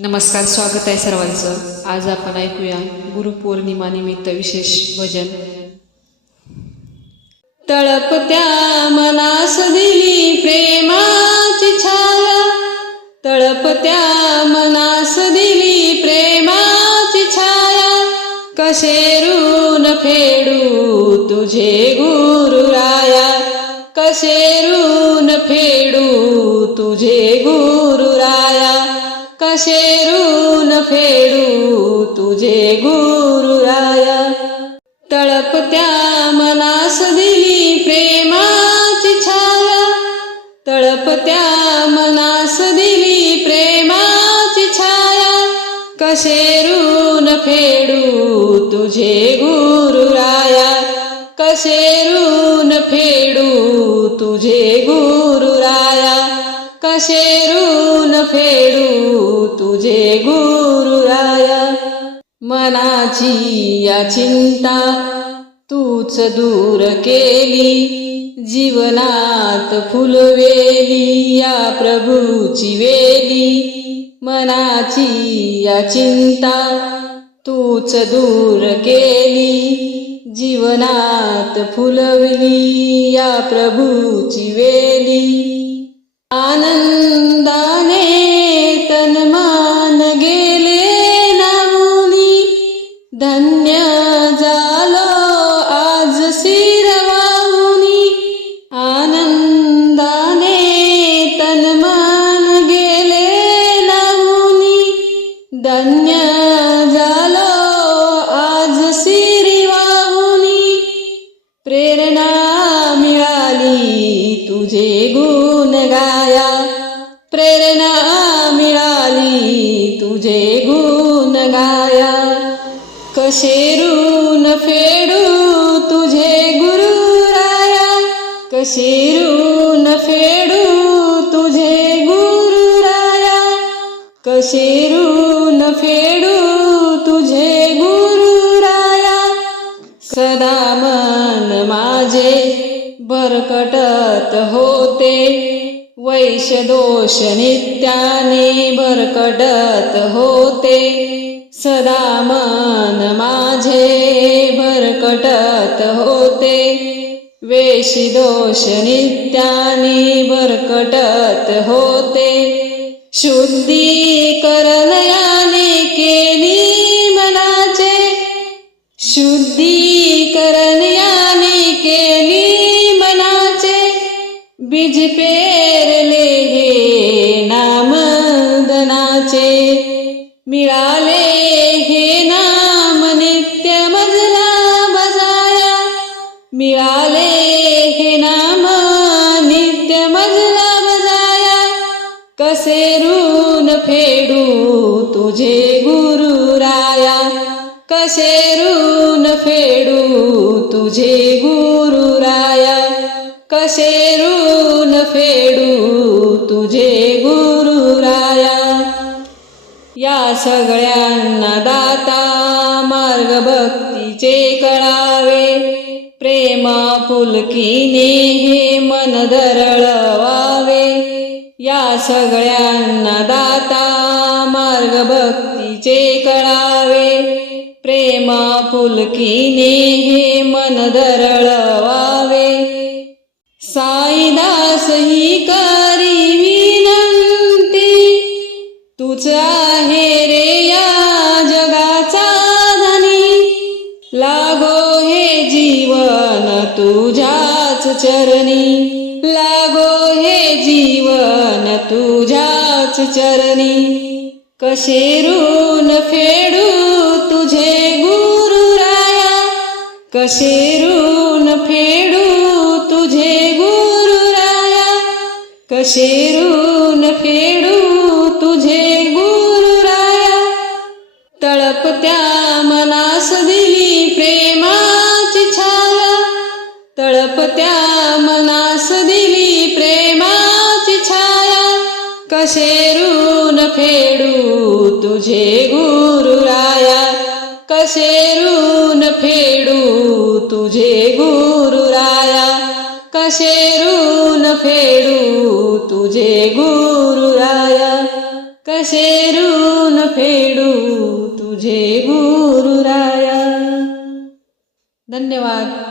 नमस्कार स्वागत आहे सर्वांचं. आज आपण ऐकूया गुरुपौर्णिमानिमित्त विशेष भजन. तळपत्या मनास दिली प्रेमाची छाया तळपत्या मनास दिली प्रेमाची छाया कसे ऋण फेडू तुझे गुरुराया कसे ऋण फेडू तुझे गुरुराया कसे तुझे गुरुराया तळपत्या मनास दिली प्रेमाची छाया. तळपत्या मनास दिली प्रेमाची छाया. कसे ऋण फेडू तुझे गुरुराया कसे ऋण फेडू तुझे गुरुराया कसे ऋण फेडू तुझे गुरु मनाची या चिंता तूच दूर केली जीवनात फुलवेली या प्रभूची वेली. मनाची या चिंता तूच दूर केली जीवनात फुलवली या प्रभूची वेली. आनंद प्रेरणा मिळाली तुझे गुण गाया. प्रेरणा मिळाली तुझे गुण गाया. कसे ऋण फेडू तुझे गुरुराया कसे ऋण फेडू तुझे गुरुराया कसे ऋण फेडू सदा मन माझे भरकटत होते. वैश दोष नित्याने भरकटत होते. सदा मन माझे भरकटत होते. वेशी दोष नित्याने भरकटत होते. शुद्धीकरणयाने निज पेरले हे नामदनाचे. मिळाले हे नाम नित्य मजला बजाया. मिळाले हे नाम नित्य मजला बजाया. कसे ऋण फेडू तुझे गुरुराया कसे ऋण फेडू तुझे गुरुराया कसे ऋण या सगळ्यांना दाता मार्ग भक्तीचे कळावे. प्रेमा फुलकीने हे मन दरळवावे. या सगळ्यांना दाता मार्ग भक्तीचे कळावे. प्रेमा फुलकीने हे मन दरळवावे. सा तूच आहे रे या जगाचा धनी. लागो हे जीवन तुझ्याच चरणी. लागो हे जीवन तुझ्याच चरणी. कसे ऋण फेडू तुझे गुरुराया कशे ऋण फेडू तुझे गुरुराया कशे ऋण फेडू त्या मनास दिली प्रेमाची छाया. कसे ऋण फेडू तुझे गुरुराया कसे ऋण फेडू तुझे गुरुराया कसे ऋण फेडू तुझे गुरुराया कसे ऋण फेडू तुझे गुरुराया धन्यवाद.